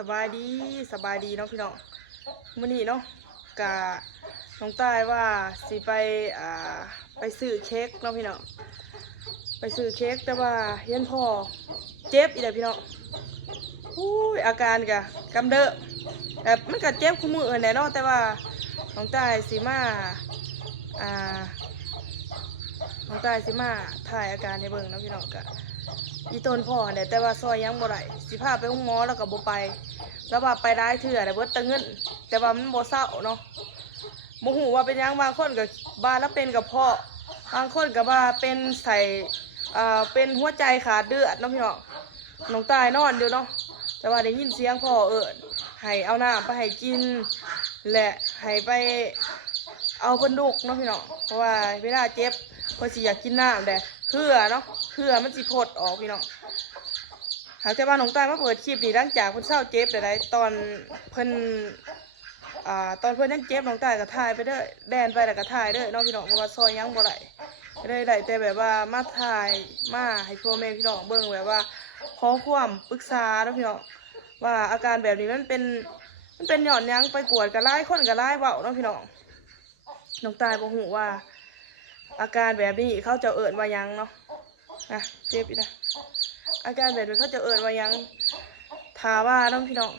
สบายดีเนาะพี่น้องมื้อนี้เนาะกะน้องต้ายว่าสิไปซื้อเค้กเนาะพี่น้องไปซื้อเค้กแต่ว่าเห็นพ่อเจ็บอีกแล้วพี่น้องอาการกำเริบแต่มันก็เจ็บคู่มือแน่เนาะแต่ว่าน้องต้ายสิมาอ่าน้องต้ายสิมาถ่ายอาการให้เบิ่งเนาะพี่น้องกะอีต้นพ่อเนี่ยแต่ว่าซอยยังบ่ได้สิพาไปห้องหมอแล้วก็บ่ไปแล้วว่าไปได้เถื่อแต่เบิดตะเงินแต่ว่ามันบ่เศร้าเนาะบ่ฮู้ว่าเป็นยังบางคนก็บ้าแล้วเป็นกับพ่อบางคนก็ว่าเป็นใส่เป็นหัวใจขาดเลือดเนาะพี่น้องน้องตายนอนอยู่เนาะแต่ว่าได้ยินเสียงพ่อให้เอาน้ำไปให้กินและให้ไปเอาเพิ่นลูกเนาะพี่น้องเพราะว่าเวลาเจ็บเพิ่นสิอยากกินน้ำแต่เพื่อเนาะเพื่อมันสิพดออกพี่น้องหากแต่ว่าน้องตายมาเปิดคลิปนี่หลังจากเพิ่นเศร้าเจ็บแต่ได้ตอนเพิ่นยังเจ็บน้องตายก็ถ่ายไปเด้อแดนไปแล้วก็ถ่ายเด้อเนาะพี่น้องเพราะว่าซอยยังบ่ได้แต่แบบว่ามาถ่ายมาให้พ่อแม่พี่น้องเบิ่งแบบว่าขอความปรึกษาเนาะพี่น้องว่าอาการแบบนี้มันเป็นหย่อนยังไปกวดกับไล่คนกับไล่เบาเนาะพี่น้องน้องตายบ่ฮู้ว่าอาการแบบนี้เขาจะเอิ้นว่ายังเนาะเจ็บอีกนะอาการแบบนี้เขาจะเอิ้นว่ายังถาว่าน้องพี่น้อง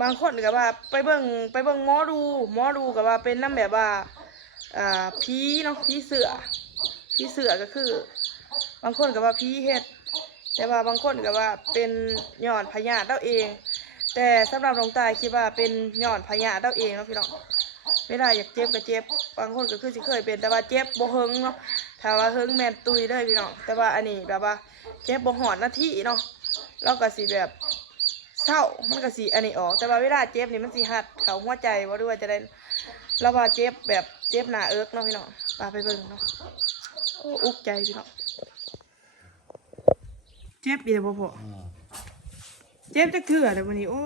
บางคนก็ว่าไปเบิ่งหมอดูก็ว่าเป็นน้ำแบบว่าผีเนาะผีเสือก็คือบางคนก็ว่าผีเฮ็ดแต่ว่าบางคนก็ว่าเป็นย้อนพยาธิเราเองแต่สำหรับน้องตายคิดว่าเป็นย้อนพยาธิเราเองเนาะพี่น้องเวลาอยากเจ็บก็เจ็บบางคนก็คือสิเคยเป็นแต่ว่าเจ็บบ่เฮิงเนาะถ้าว่าเฮิงแม่นตุยเลยพี่น้องแต่ว่าอันนี้แบบว่าเจ็บบ่หอดนาทีเนาะเราก็สิแบบเศร้ามันก็สิอันนี้ออกแต่ว่าเวลาเจ็บนี่มันสิหัดเข้าหัวใจว่าด้วยจะได้เราว่าเจ็บแบบเจ็บหน้าเอิกเนาะพี่น้องไปเบิ่งเนาะโอ้อุกใจพี่น้องเจ็บอีกแล้วพ่อเจ็บจักเถื่อแต่วันนี้โอ้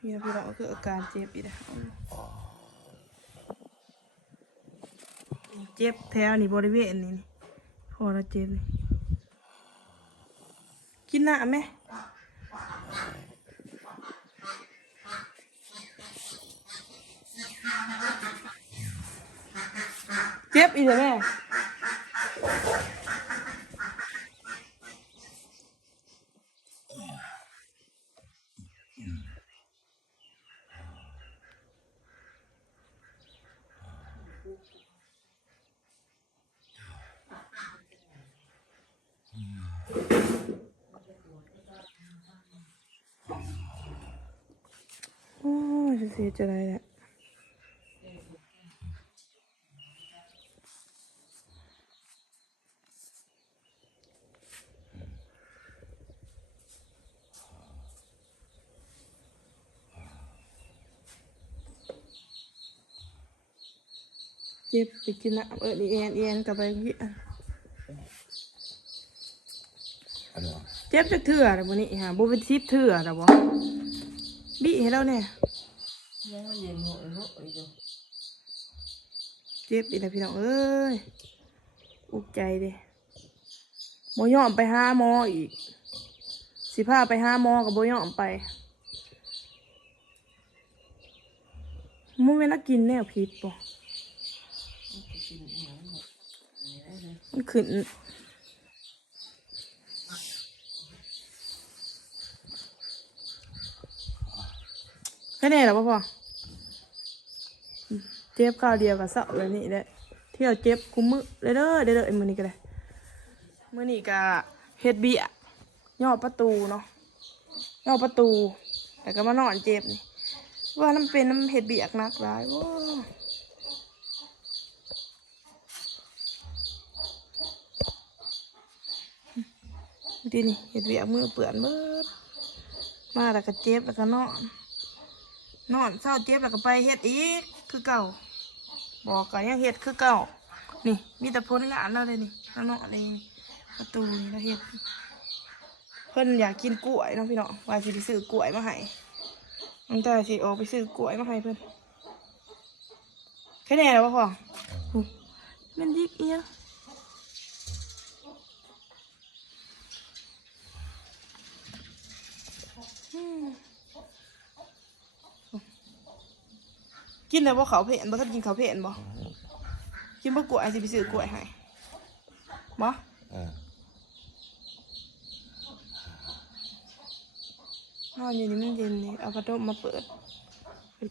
นี่นะพี่น้องก็คืออาการเจ็บอีกแล้วเจ็บแถวนี่บริเวณนี้พอเราเจ็บนี่กินน้ำไหมเจ็บอีกแล้วแม่โอ้ยเสียใจเลยเนี่ยเจ็บไปกินน้ำนี่เอ็นกลับไปพี่เจ็บจะเถื่อแต่วันนี้ฮะโบเป็นซิปเถื่อแต่บ่บี้ให้เราเนี่ยเจ็บอีกแล้วพี่น้องเอ้ยอุกใจดิโบยอมไปหาหมออีกสิพาไปหาหมอกับโบยอมไปมึงไม่น่ากินแนวพิษป่ะมันขึ้นแค่นี้เหรอพ่อเจ็บข้าวเดียวกับเสาเลยนี่แหละเที่ยวเจ็บคุ้มมือเด้อมือนี้ก็ได้มือนี้ก็เฮ็ดเบี้ยย่อประตูเนาะย่อประตูแต่ก็มานอนเจ็บนี่ว่าน้ำเป็นน้ำเฮ็ดเบี้ยนักร้ายว้าดีนี่เฮ็ดเบี้ยมือเปื่อนเบิดมาแล้วก็เจ็บแล้วก็นอนเศร้าเจ็บแล้วก็ไปเฮ็ดอีกคือเก่าบอกกันยังเฮ็ดคือเก่านี่มีแต่พ้นงานแล้วเลยนี่แล้วเนาะในประตูนี่เราเฮ็ดเพิ่นอยากกินกล้วยเนาะพี่เนาะว่าสิไปซื้อกล้วยมาให้ตั้งแต่สิออกไปซื้อกล้วยมาให้เพิ่นแค่นี้แล้วพ่อมันยิกเอียง กินเลยว่าเขาเผ็ดบ่ถ้ากินเขาเผ็ดบ่กินบ่กล้วยสิไปซื้อกล้วยให้บ่นอนอยู่นี่มันเย็นนี่เอาพัดลมมาเปิด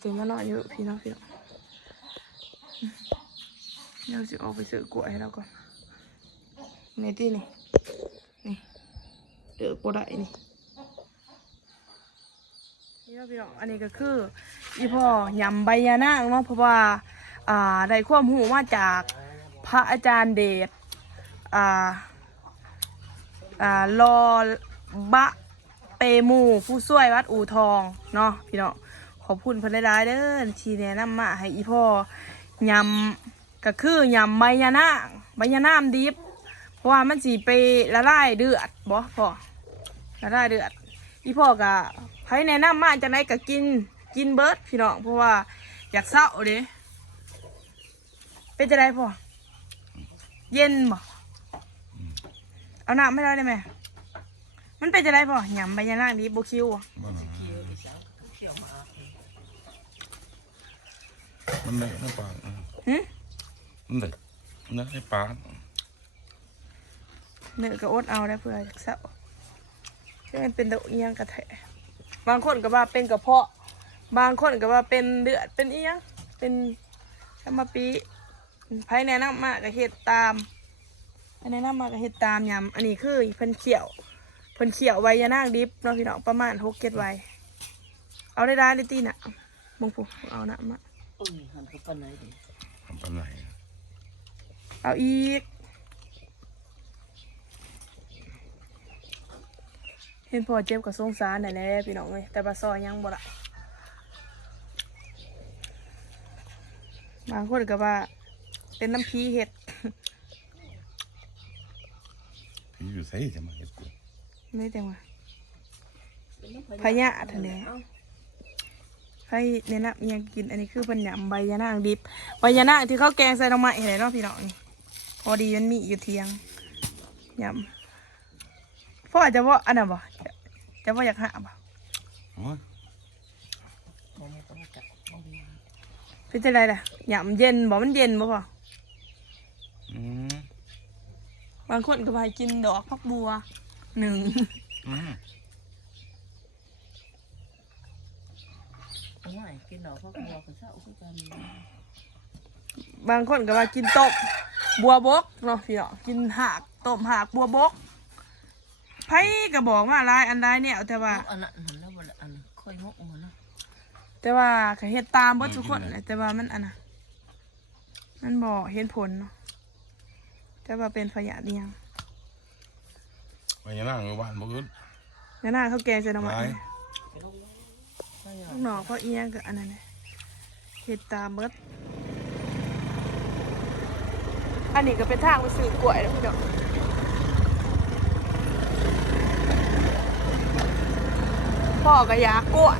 ตื่นมานอนอยู่พี่น้องเดี๋ยวสิออกไปซื้อกล้วยให้เราก่อนนี่ที่นี่เดือกบ่ได้นี่พี่น้องอันนี้ก็คืออีพ่อยำใบยานางเนาะเพราะว่าได้ความรู้มาจากพระอาจารย์เดชรอบะเปมูผู้ช่วยวัดอู่ทองเนาะพี่น้องขอบคุณเพิ่นหลายๆเด้อที่แนะนำมาให้อีพ่อยำก็คือยำใบยานางใบยานางดิบเพราะว่ามันสิไปละลายเดือดบ่พ่อละลายเดือดอีพ่อก็ใครแนะนำมาจากไหนก็กินเบิร์ดพี่น้องเพราะว่าอยากเศร้าเด้เป็นจะได้พ่อเย็นบ่เอาน้ำไม่ได้เลยไหมมันเป็นจะได้พ่อหยำใบยานางดิบโบคิวมันได้ในปากมันได้ในปากเนื้อก็อดเอาได้เพื่ออยากเศร้าเป็นตัวเอียงกระแทะบางคนก็ว่าเป็นกระเพาะบางคนก็ว่าเป็นเดือดเป็นเอียงเป็นชมาปีไผ่แนะนำมากกับเห็ดตามแนะนำมากกับเห็ดตามยำอันนี้คือเพิ่นเขียวใบยานางดิบเนาะพี่น้องประมาณ6-7 ใบเอาได้ตีน่ะมงปุ๊เอาหนะมาหันไปปันไหนดิทำปันไหนเอาอีกเห็นพอเจ็บกับสงสารแน่ๆพี่น้องเลยแต่ปลาซอยยังบ่ละบางคนก็ว่าเป็นน้ำพีเห็ดพี่อยู่ใส่จะมาเห็ดกูไม่แต่ว่าพญาทะเลให้เนี่ยนะยังกินอันนี้คือเป็นยำใบยานางดิบใบยานางที่เขาแกงใส่หน่อไม้เห็นเนาะพี่น้องนี่พอดีมันมีอยู่เทียงยำพ่อจะว่าอันนั้นบ่จะว่าอยากหาบ่เป็นจะไรล่ะยำเย็นบ่มันเย็นบ่พ่อบางคนก็ไปกินดอกพักบัว1ไม่กินดอกพักบัวกับเช้าคือกันบางคนก็ว่ากินต้มบัวบกเนาะพี่เนาะกินหากต้มหากบัวบกไผ่ก็บอกว่าลายอันใดเนี่ยแต่ว่าอันนั้นแล้วอันค่อยงกมันนะแต่ว่าก็เฮ็ดตามเบิดทุกคนเลยแต่ว่ามันอันน่ะมันบ่เห็นผลเนาะแต่ว่าเป็นพยาธิยังไปยังนั่งอยู่บ้านบ่ขึ้นยังนั่งเขาแกงใส่น้ำมันลูกหนอเขาเอียงกับอันนั้นเลยเฮ็ดตามเบิดอันนี้ก็เป็นทางไปซื้อกล้วยแล้วพี่น้องพ่อก็อยากกล้วย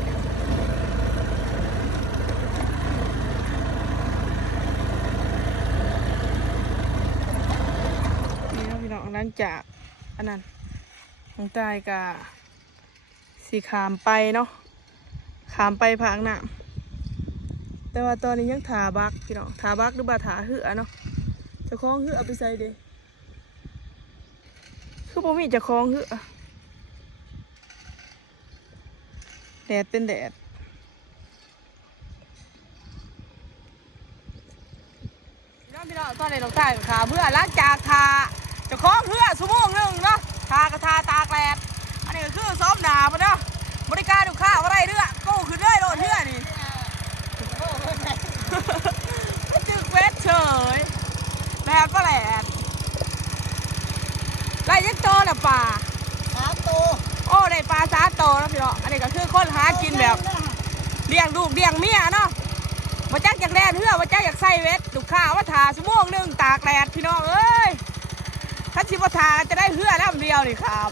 นี่นะพี่น้องหลังจากอันนั้นทางใต้ก็สีขามไปเนาะขามไปผางน้ำแต่ว่าตอนนี้ยังถาบักพี่น้องถาบักหรือบ่าถาเหือเนาะจะคล้องเหือไปใส่เด้คือบ่มีจะคล้องเหือแดดเป็นแดดพี่น้องตอนนี้ลงใต้ขาเพื่อล้างจากทาจะคล้องเหือชั่วโมงนึงเนาะทากระทาตากแดดอันนี้ก็คือซ้อมหนาปะเนาะบริการลูกค้าว่าไรเรือโก้ขึ้นเรื่อยโดนเรือนี่จึกเวทเฉยแดดก็แดดไรยักษ์โตน่ะป่า3 ตัวโอ้ได้ปลา3 ตัวแล้วพี่น้องอันนี้ก็คือคนหากินแบบเลี้ยงลูกเลี้ยงเมียเนาะมาจักอยากแดดเรือมาจักอยากใส่เวทลูกค้าว่าทาชั่วโมงนึงตากแดดพี่น้องเอ้ยถ้าชิบทาจะได้เรือแล้วเดียวนี่ครับ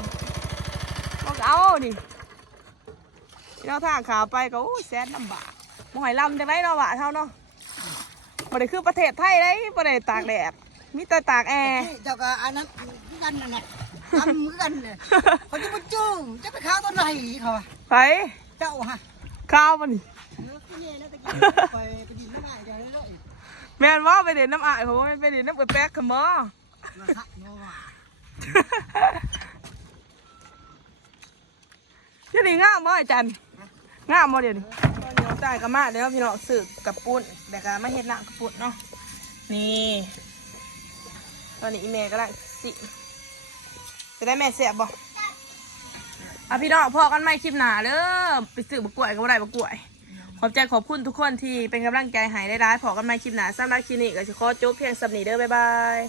ต้องเอานี่เราทางขาไปก็แสนลำบากมหอยลำจังไรเนาะวะเท่าเนาะบ่ได้คือประเทศไทยได้บ่ได้ตากแดดมีแต่ตากแอร์เจ้าก็อันนั้นกันน่ะทำกันเนี่ยเขาจะมาจู้จะไปข้าวตัวไหนเขาไปเจ้าฮะข้าวมันข เนี่ยแล้วตะกี้ไปดินน้ำอ้ายกันเลย แม่นว่าไปเด่นน้ำอ้ายเพราะว่าไปเด่นน้ำแป๊กๆค่ะหมอ มาฮะเนาะ เดี๋ยวนี้ง่ามบ่ไอ้จันง่ามบ่เดี๋ยวนี้ตอนนี้น้องตายกับมาเดี๋ยวพี่น้องสืบกับปุ้นแต่ก็ไม่เห็นหน้ากับปุ้นเนาะนี่ตอนนี้อีเมย์ก็ได้สิจะได้แม่เสียบบ่อ่ะพี่น้องพอกันไม่คลิปหนาเด้อไปสืบบักกล้วยก็บ่ได้บักกล้วยขอบใจขอบคุณทุกคนที่เป็นกำลังใจให้ได้ร้ายพอกันไม่คลิปหนาสำหรับคลิปนี้ก็จะขอจบเพียงสำนีเด้อบ๊ายบาย